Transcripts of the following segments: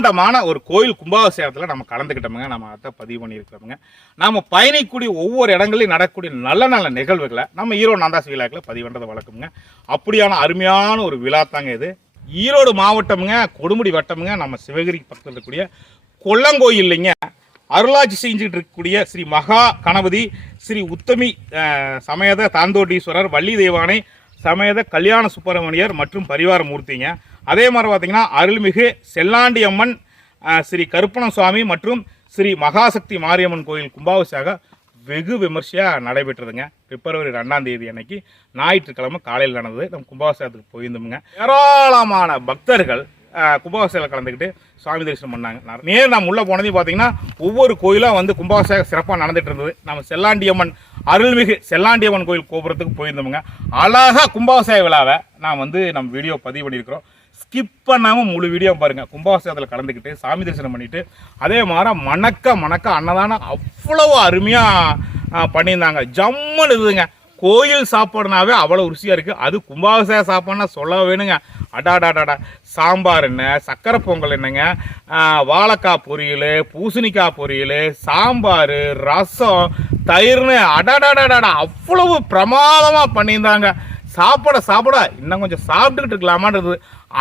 பிரம்மாண்டமான ஒரு கோயில் கும்பாபிஷேகத்தில் நம்ம கலந்துக்கிட்டோமுங்க. நம்ம அதை பதிவு பண்ணியிருக்கிறோமுங்க. நம்ம பயணிக்கூடிய ஒவ்வொரு இடங்களையும் நடக்கக்கூடிய நல்ல நல்ல நிகழ்வுகளை நம்ம ஈரோடு நாந்தாசி விழாக்களை பதிவு பண்ணுறது வழக்கமுங்க. அப்படியான அருமையான ஒரு விழா தாங்க இது. ஈரோடு மாவட்டமுங்க, கொடுமுடி வட்டமுங்க, நம்ம சிவகிரி பக்கத்தில் இருக்கக்கூடிய கொல்லங்கோயில்லைங்க அருளாட்சி செஞ்சுக்கிட்டு இருக்கக்கூடிய ஸ்ரீ மகா கணபதி, ஸ்ரீ உத்தமி சமேத தாந்தோட்டீஸ்வரர், வள்ளி தெய்வானை சமேத கல்யாண சுப்பிரமணியர் மற்றும் பரிவார மூர்த்திங்க. அதே மாதிரி பார்த்திங்கன்னா அருள்மிகு செல்லாண்டி அம்மன், ஸ்ரீ கருப்பண சுவாமி மற்றும் ஸ்ரீ மகாசக்தி மாரியம்மன் கோயில் கும்பாபிஷேகம் வெகு விமர்சையாக நடைபெற்றதுங்க. பிப்ரவரி 2ஆம் தேதி அன்னைக்கு ஞாயிற்றுக்கிழமை காலையில் நடந்தது. நம்ம கும்பாபிஷேகத்துக்கு போயிருந்தோமுங்க. ஏராளமான பக்தர்கள் கும்பாபிஷேகம் கலந்துக்கிட்டு சுவாமி தரிசனம் பண்ணாங்க. நம்ம உள்ளே போனதையும் பார்த்தீங்கன்னா ஒவ்வொரு கோயிலாக வந்து கும்பாபிஷேகம் சிறப்பாக நடந்துகிட்டு இருந்தது. நம்ம செல்லாண்டியம்மன் அருள்மிகு செல்லாண்டியம்மன் கோயில் கோபுரத்துக்கு போயிருந்தோமுங்க. அழகாக கும்பாபிஷேக விழாவை நான் வந்து நம்ம வீடியோ பதிவு பண்ணியிருக்கிறோம். ஸ்கிப் பண்ணாமல் முழு வீடியோ பாருங்கள். கும்பாபிஷேகத்தில் கலந்துக்கிட்டு சாமி தரிசனம் பண்ணிவிட்டு அதே மாதிரி மணக்க அன்னதானம் அவ்வளவு அருமையாக பண்ணியிருந்தாங்க. ஜம்முன்னு இருக்குதுங்க. கோயில் சாப்பாடுனாவே அவ்வளோ ருசியாக இருக்குது. அது கும்பாபிஷேக சாப்பாடுனா சொல்ல வேணுங்க. அடாடாடாடா, சாம்பார் என்ன, சக்கரை பொங்கல் என்னங்க, வாழைக்காய் பொரியல், பூசணிக்காய் பொரியல், சாம்பார், ரசம், தயிர்னு அடாடாடாடா அவ்வளவு பிரமாதமாக பண்ணியிருந்தாங்க. சாப்பிட இன்னும் கொஞ்சம் சாப்பிட்டுக்கிட்டு இருக்கலாமான்றது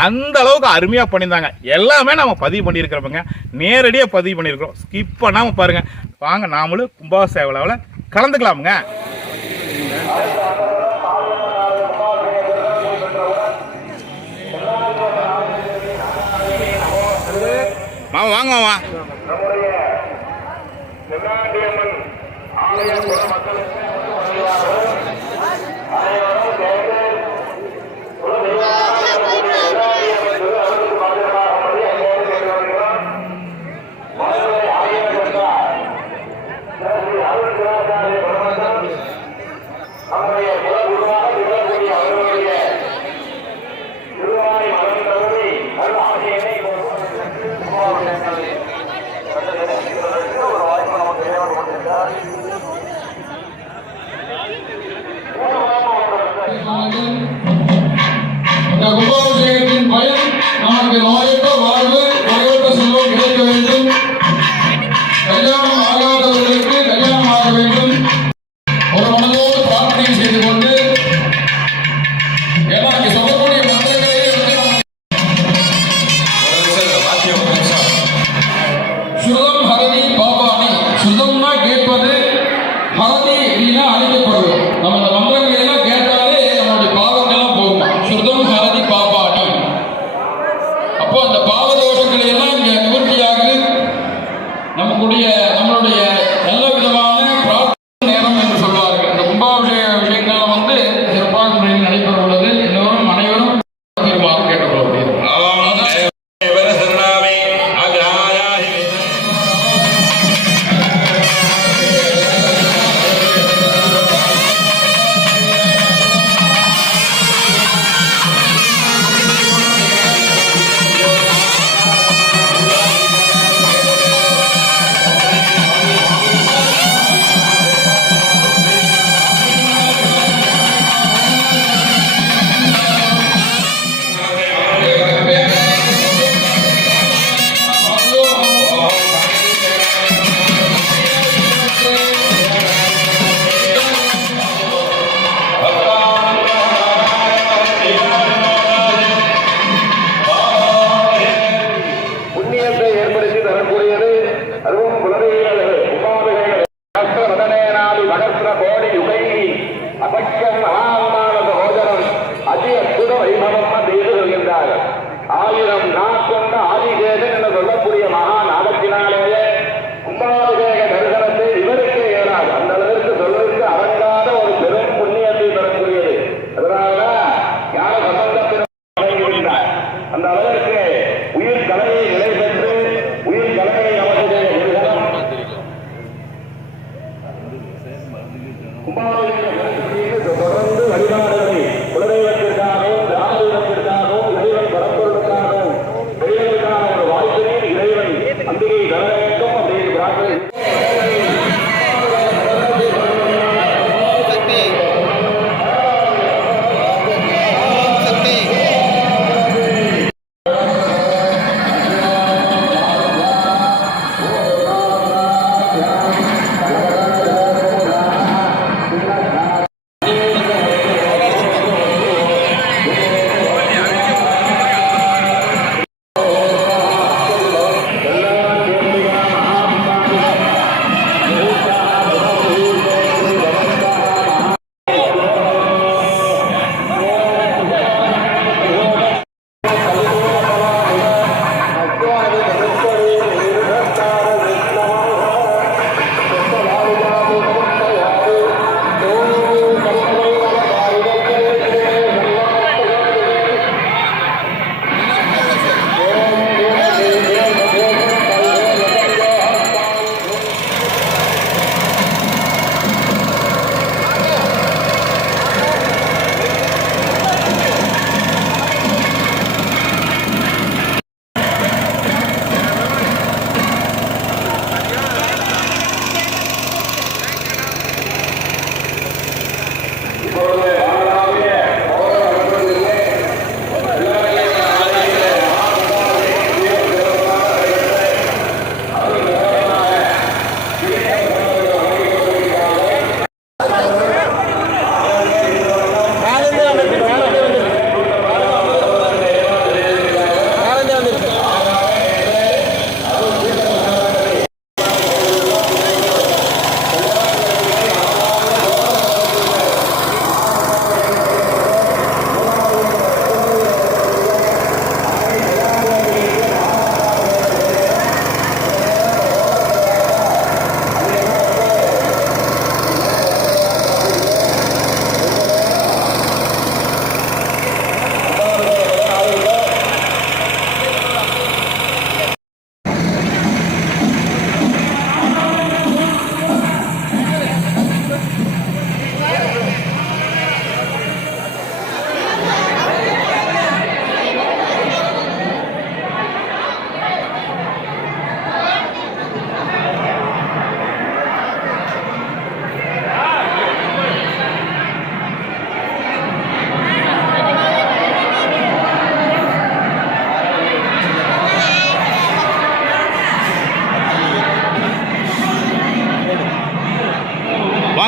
அந்த அளவுக்கு அருமையாக பண்ணியிருந்தாங்க. எல்லாமே நம்ம பதிவு பண்ணியிருக்கிறோமுங்க. நேரடியாக பதிவு பண்ணியிருக்கிறோம். ஸ்கிப் பண்ணாமல் பாருங்கள். வாங்க நாமளும் கும்பாபிஷேக விழாவில் கலந்துக்கலாமுங்க. மாமா வாங்க மாமா. கும்பாபிஷேகத்தின் பயன் நமக்கு நோயற்ற வாழ்வு, குறைவற்ற செல்வம் கிடைக்க வேண்டும். கல்யாணம் ஆகாதவர்களுக்கு கல்யாணம் ஆக வேண்டும். ஒரு மனதோடு பிரார்த்தனை செய்து கொண்டு எனக்கு சொல்லக்கூடிய மந்திரங்களை சுருதம் ஹரதி பாபாணி. சுருதம்னா கேட்பது, ஹரதி அப்படின்னா அழைக்கப்படுவது. நம்ம இந்த மந்திரங்களை எல்லாம் கேட்டாலே நம்மளுடைய பாவங்கள்லாம் போகும். சுருதம் ஹரதி பாபாணி. அப்போ அந்த பாவதோஷங்களை எல்லாம் இங்கே நிவர்த்தியாகு. நம்மளுடைய நல்ல விதமான பிரார்த்தனை நேரம் என்று சொல்வார்கள். இந்த கும்பாபிஷேக விஷயங்கள் வந்து சிறப்பாக முறையில் நடைபெற உள்ளது. எல்லோரும் அனைவரும் பெருமாறு கேட்டுக்கொள்கிறேன்.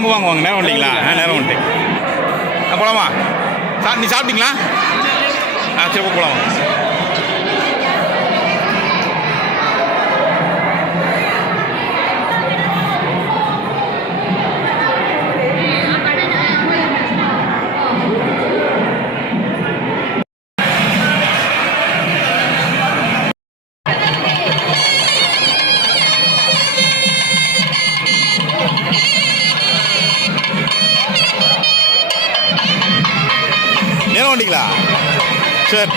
வாங்க வாங்க வாங்க, நேரம் வந்துட்டீங்களா? நேரம் வந்துட்டேன். போகலாமா? நீ சாப்பிட்டீங்களா? சரி போகலாம். நேரம் வந்துட்டீங்களா? சரி.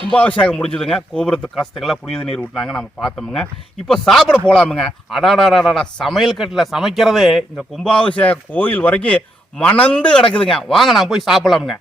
கும்பாபிஷேகம் முடிஞ்சதுங்க. கோபுரத்துக்கு கஷ்டங்கள்லாம் புனித நீர் விட்டாங்க, நம்ம பார்த்தோமுங்க. இப்போ சாப்பிட போகலாமுங்க. அடாடாடாடா, சமையல் கட்டில் சமைக்கிறது இந்த கும்பாபிஷேக கோயில் வரைக்கும் மணந்து கிடக்குதுங்க. வாங்க நான் போய் சாப்பிடலாமுங்க.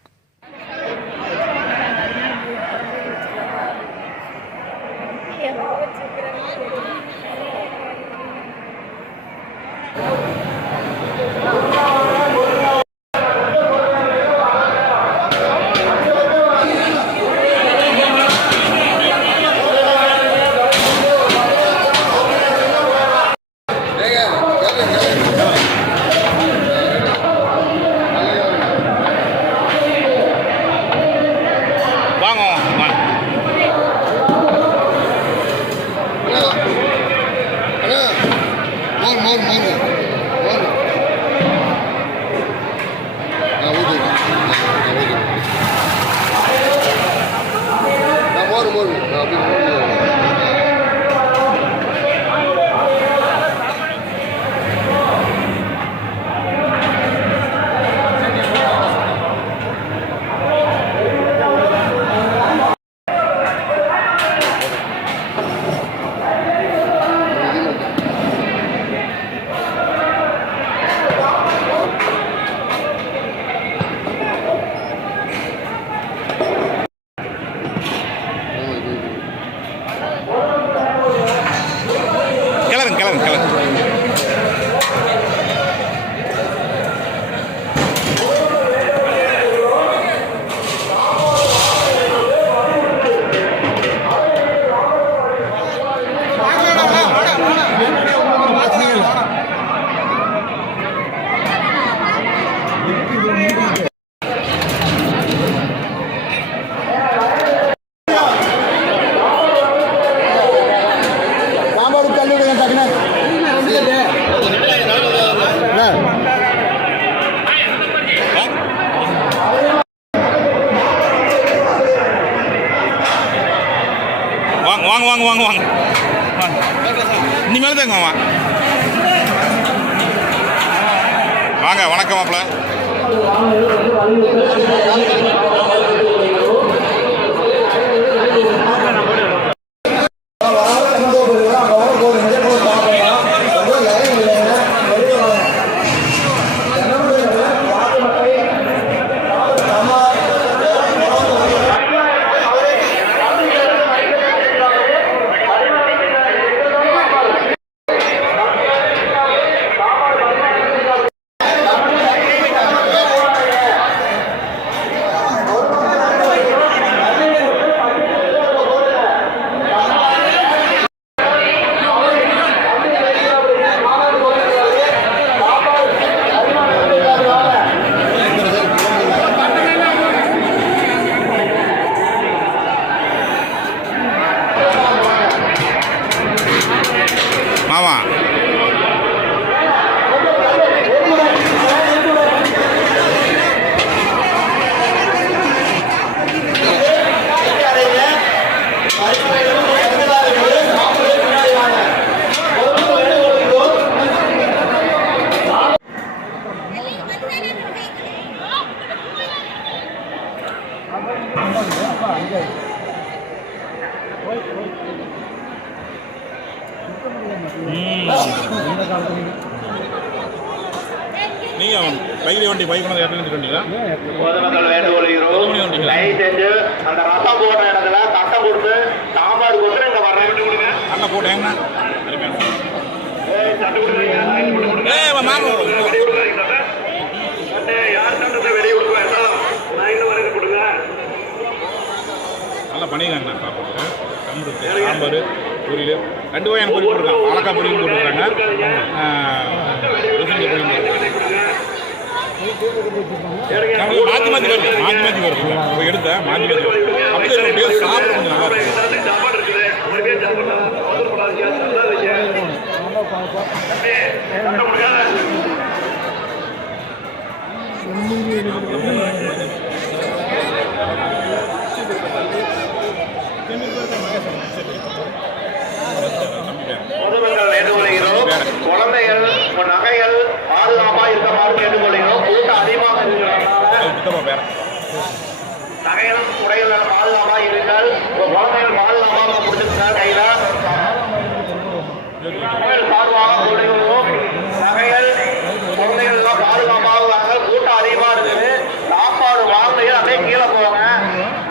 வாங்க வாங்க வாங்க வாங்க இனிமேல் தாங்க வாங்க. வணக்கம் மாப்பிள்ள. மாமா நீங்க பைக்ல வண்டி பைக் கொண்டு இடத்துல வந்தீங்களா? பொதுமக்கள் வேண்டுகொள்கிறோம், தயவு செஞ்சு அந்த ரசம் போடுற இடத்துல தட்டம் கொடுத்து சாம்பார் கொடுத்து இங்க வர விட்டு கொடுங்க. அண்ணா போட்டேன் சட்டு கொடுங்க. மாமா யார் பொரியல் 2 வகையான பொரியல் போட்டுருக்காங்க. வாழைக்காய் பொரியல் போட்டுருக்காங்க, பூசணிக்காய் பொரியல் போட்டுருக்காங்க. மாற்றி மாற்றி வருது இப்போ எடுத்தேன் மாற்றி மாற்றி வருது. அப்படியே டேஸ்ட் சாப்பிட கொஞ்சம் நல்லா இருக்கும். பொதுமக்கள் வேண்டுகொள்கிறோம், குழந்தைகள் நகைகள் பாதுகாப்பா இருக்குமாறு கேட்டுக்கொள்கிறோம். கூட்டம் அதிகமாக இருக்கிறதுனால நகைகள் உடைகள் பாதுகாப்பா இருங்கள். குழந்தைகள் பாதுகாப்பாக பிடிச்சிருக்க கையில சார்பாக சொல்லிக்கொள்வோம். நகைகள் குழந்தைகள் எல்லாம் பாதுகாப்பாக வாங்க. கூட்டம் அதிகமா இருக்குது. சாப்பாடு வாங்கலையும் அப்படியே கீழே போவாங்க.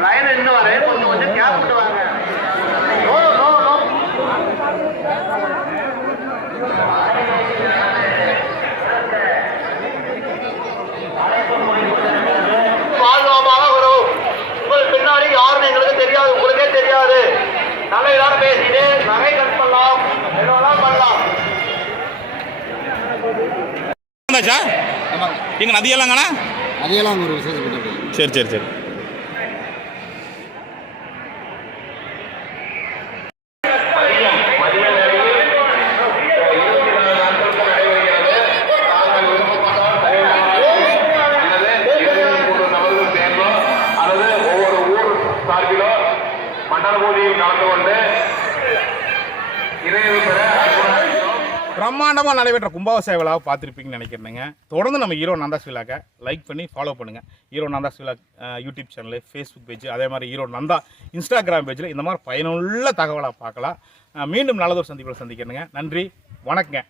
லைன் இன்னும் வரேன், கொஞ்சம் கொஞ்சம் கேப் விட்டு வாங்க. நோ நோ நோ பாதுகாப்பாக வரும். உங்கள் பின்னாடி யாருன்னு எங்களுக்கு தெரியாது, உங்களுக்கே தெரியாது. நல்ல எல்லாரும் பேசிட்டு நகை கட் பண்ணலாம், என்னெல்லாம் பண்ணலாம். எங்க நதியெல்லாங்கண்ணா அதையெல்லாம் ஒரு விசேஷப்பட்டு சரி சரி சரி. பிரம்மாண்டமாக நடைபெற்ற கும்பாபிஷேக விழாவை பார்த்துருப்பீங்கன்னு நினைக்கிறேங்க. தொடர்ந்து நம்ம ஹீரோ நந்தாஸ் விழாக்கை லைக் பண்ணி ஃபாலோ பண்ணுங்கள். ஹீரோ நந்தாஸ் விழா யூடியூப் சேனலு, ஃபேஸ்புக் பேஜ், அதே மாதிரி ஹீரோ நந்தா இன்ஸ்டாகிராம் பேஜில் இந்த மாதிரி பயனுள்ள தகவலாக பார்க்கலாம். மீண்டும் நல்லதொரு சந்திப்பில் சந்திக்கிறேங்க. நன்றி, வணக்கங்க.